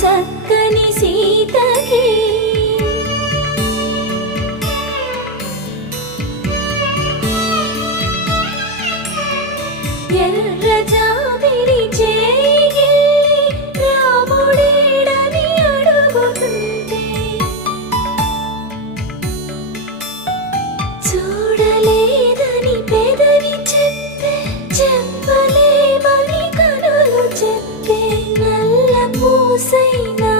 చక్కని సీతకి ఎర్ర జాబిలి చేయి రాముడేడని అడుగుతుంటే చూడలేదని పెదవి చెప్పే చెప్పలేమని కనులు చెప్పే నల్ల పూసైనా